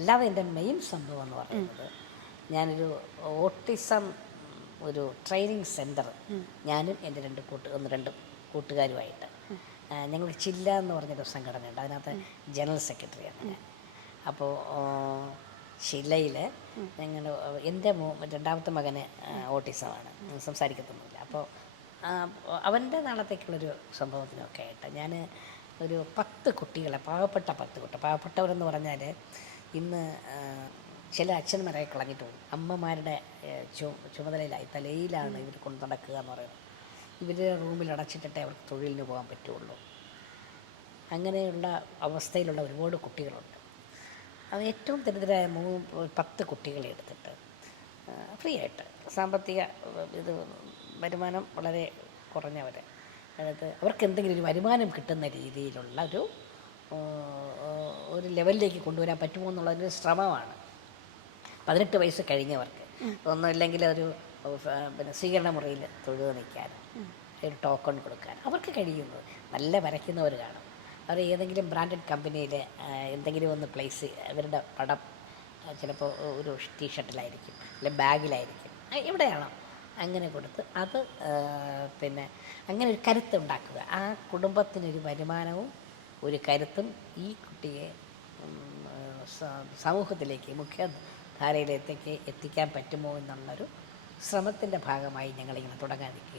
അല്ലാതെ എൻ്റെ മെയിൻ സംഭവം എന്ന് പറയുന്നത് ഞാനൊരു ഓട്ടിസം ഒരു ട്രെയിനിങ് സെൻറ്റർ ഞാനും എൻ്റെ രണ്ട് കൂട്ടുകാരുമായിട്ട് ഞങ്ങൾ ചില്ല എന്ന് പറഞ്ഞൊരു സംഘടനയുണ്ട്, അതിനകത്ത് ജനറൽ സെക്രട്ടറിയാണ് ഞാൻ. അപ്പോൾ ഷില്ലയിൽ ഞങ്ങൾ എൻ്റെ രണ്ടാമത്തെ മകന് ഓട്ടിസമാണ്, സംസാരിക്കത്തൊന്നുമില്ല. അപ്പോൾ അവൻ്റെ നാളത്തേക്കുള്ളൊരു സംഭവത്തിനൊക്കെ ആയിട്ട് ഞാൻ ഒരു 10 കുട്ടികളെ, പാവപ്പെട്ടവരെന്ന് പറഞ്ഞാൽ ഇന്ന് ചില അച്ഛന്മാരായി കളഞ്ഞിട്ട് പോകും, അമ്മമാരുടെ ചുമതലയിലായി തലയിലാണ് ഇവർ കൊണ്ട് നടക്കുക എന്ന് പറയുന്നത്. ഇവർ റൂമിൽ അടച്ചിട്ടിട്ടേ അവർക്ക് തൊഴിലിന് പോകാൻ പറ്റുള്ളൂ. അങ്ങനെയുള്ള അവസ്ഥയിലുള്ള ഒരുപാട് കുട്ടികളുണ്ട്. അത് ഏറ്റവും ദരിദ്രരായ 10 കുട്ടികളെ എടുത്തിട്ട് ഫ്രീ ആയിട്ട് സാമ്പത്തിക വരുമാനം വളരെ കുറഞ്ഞവർ, അതായത് അവർക്ക് എന്തെങ്കിലും ഒരു വരുമാനം കിട്ടുന്ന രീതിയിലുള്ള ഒരു ലെവലിലേക്ക് കൊണ്ടുവരാൻ പറ്റുമോ എന്നുള്ളൊരു ശ്രമമാണ്. 18 വയസ്സ് കഴിഞ്ഞവർക്ക് ഒന്നുമില്ലെങ്കിൽ ഒരു സ്വീകരണ മുറിയിൽ തൊഴുതു നിൽക്കാൻ, ഒരു ടോക്കൺ കൊടുക്കാൻ അവർക്ക് കഴിയുന്നത്. നല്ല വരയ്ക്കുന്നവർ കാണും, അവർ ഏതെങ്കിലും ബ്രാൻഡഡ് കമ്പനിയിൽ എന്തെങ്കിലും ഒന്ന് പ്ലേസ്, അവരുടെ പടം ചിലപ്പോൾ ഒരു ടീഷർട്ടിലായിരിക്കും, അല്ലെങ്കിൽ ബാഗിലായിരിക്കും, എവിടെയാണോ അങ്ങനെ കൊടുത്ത് അത് അങ്ങനെ ഒരു കരുത്ത് ഉണ്ടാക്കുക. ആ കുടുംബത്തിനൊരു വരുമാനവും ഒരു കരുത്തും ഈ കുട്ടിയെ സമൂഹത്തിലേക്ക്, മുഖ്യധാരയിലേക്ക് എത്തിക്കാൻ പറ്റുമോ എന്നുള്ളൊരു ശ്രമത്തിൻ്റെ ഭാഗമായി ഞങ്ങളിങ്ങനെ തുടങ്ങാൻ നിൽക്കുകയാണ്.